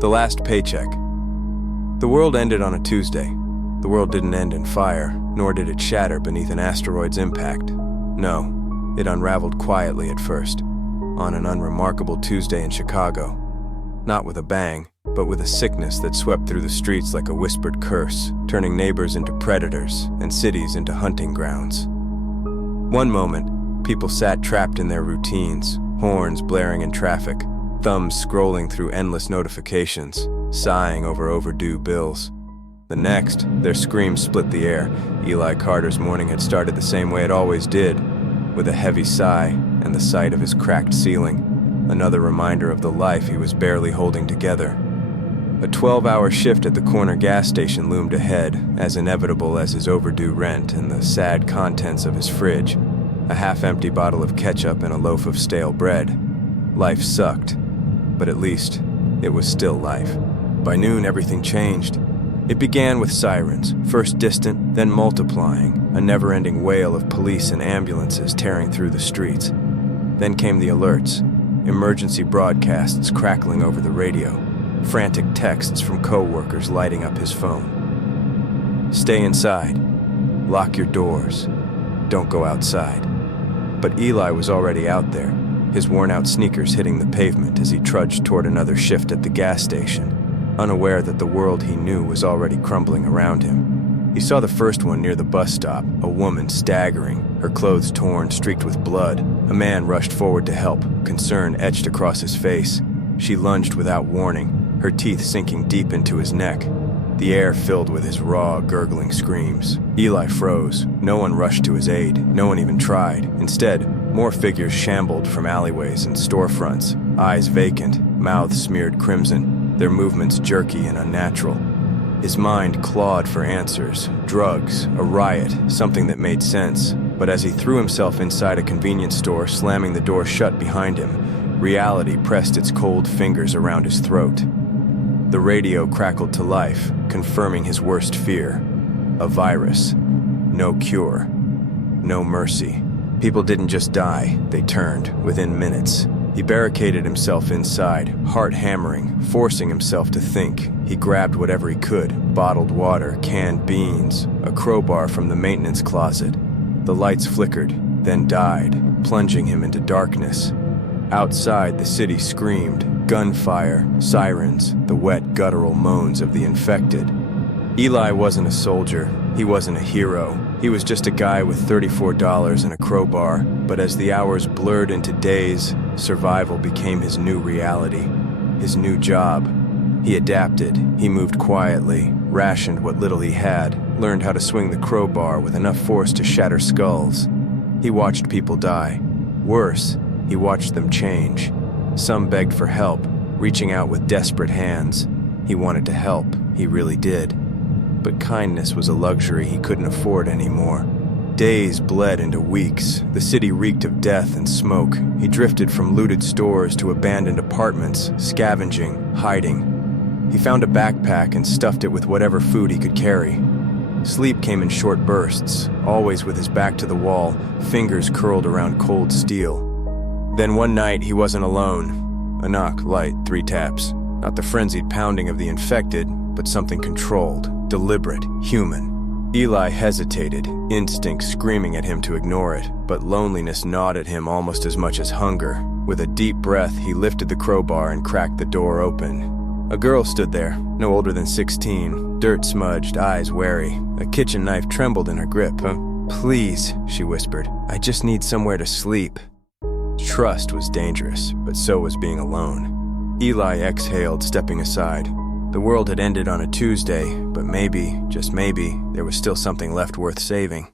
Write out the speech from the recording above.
The last paycheck. The world ended on a Tuesday. The world didn't end in fire, nor did it shatter beneath an asteroid's impact. No, it unraveled quietly at first, on an unremarkable Tuesday in Chicago. Not with a bang, but with a sickness that swept through the streets like a whispered curse, turning neighbors into predators and cities into hunting grounds. One moment, people sat trapped in their routines, horns blaring in traffic, thumbs scrolling through endless notifications, sighing over overdue bills. The next, their screams split the air. Eli Carter's morning had started the same way it always did, with a heavy sigh and the sight of his cracked ceiling, another reminder of the life he was barely holding together. A 12-hour shift at the corner gas station loomed ahead, as inevitable as his overdue rent and the sad contents of his fridge, a half-empty bottle of ketchup and a loaf of stale bread. Life sucked, but at least it was still life. By noon, everything changed. It began with sirens, first distant, then multiplying, a never-ending wail of police and ambulances tearing through the streets. Then came the alerts, emergency broadcasts crackling over the radio, frantic texts from co-workers lighting up his phone. Stay inside. Lock your doors. Don't go outside. But Eli was already out there, his worn-out sneakers hitting the pavement as he trudged toward another shift at the gas station, unaware that the world he knew was already crumbling around him. He saw the first one near the bus stop, a woman staggering, her clothes torn, streaked with blood. A man rushed forward to help, concern etched across his face. She lunged without warning, her teeth sinking deep into his neck. The air filled with his raw, gurgling screams. Eli froze. No one rushed to his aid. No one even tried. Instead, more figures shambled from alleyways and storefronts, eyes vacant, mouths smeared crimson, their movements jerky and unnatural. His mind clawed for answers, drugs, a riot, something that made sense. But as he threw himself inside a convenience store, slamming the door shut behind him, reality pressed its cold fingers around his throat. The radio crackled to life, confirming his worst fear. A virus. No cure. No mercy. People didn't just die, they turned, within minutes. He barricaded himself inside, heart hammering, forcing himself to think. He grabbed whatever he could, bottled water, canned beans, a crowbar from the maintenance closet. The lights flickered, then died, plunging him into darkness. Outside, the city screamed, gunfire, sirens, the wet, guttural moans of the infected. Eli wasn't a soldier, he wasn't a hero. He was just a guy with $34 and a crowbar, but as the hours blurred into days, survival became his new reality, his new job. He adapted, he moved quietly, rationed what little he had, learned how to swing the crowbar with enough force to shatter skulls. He watched people die. Worse, he watched them change. Some begged for help, reaching out with desperate hands. He wanted to help, he really did. But kindness was a luxury he couldn't afford anymore. Days bled into weeks. The city reeked of death and smoke. He drifted from looted stores to abandoned apartments, scavenging, hiding. He found a backpack and stuffed it with whatever food he could carry. Sleep came in short bursts, always with his back to the wall, fingers curled around cold steel. Then one night he wasn't alone. A knock, light, 3 taps. Not the frenzied pounding of the infected, but something controlled, deliberate, human. Eli hesitated, instinct screaming at him to ignore it, but loneliness gnawed at him almost as much as hunger. With a deep breath, he lifted the crowbar and cracked the door open. A girl stood there, no older than 16, dirt-smudged, eyes wary. A kitchen knife trembled in her grip. "Please," she whispered, "I just need somewhere to sleep." Trust was dangerous, but so was being alone. Eli exhaled, stepping aside. The world had ended on a Tuesday, but maybe, just maybe, there was still something left worth saving.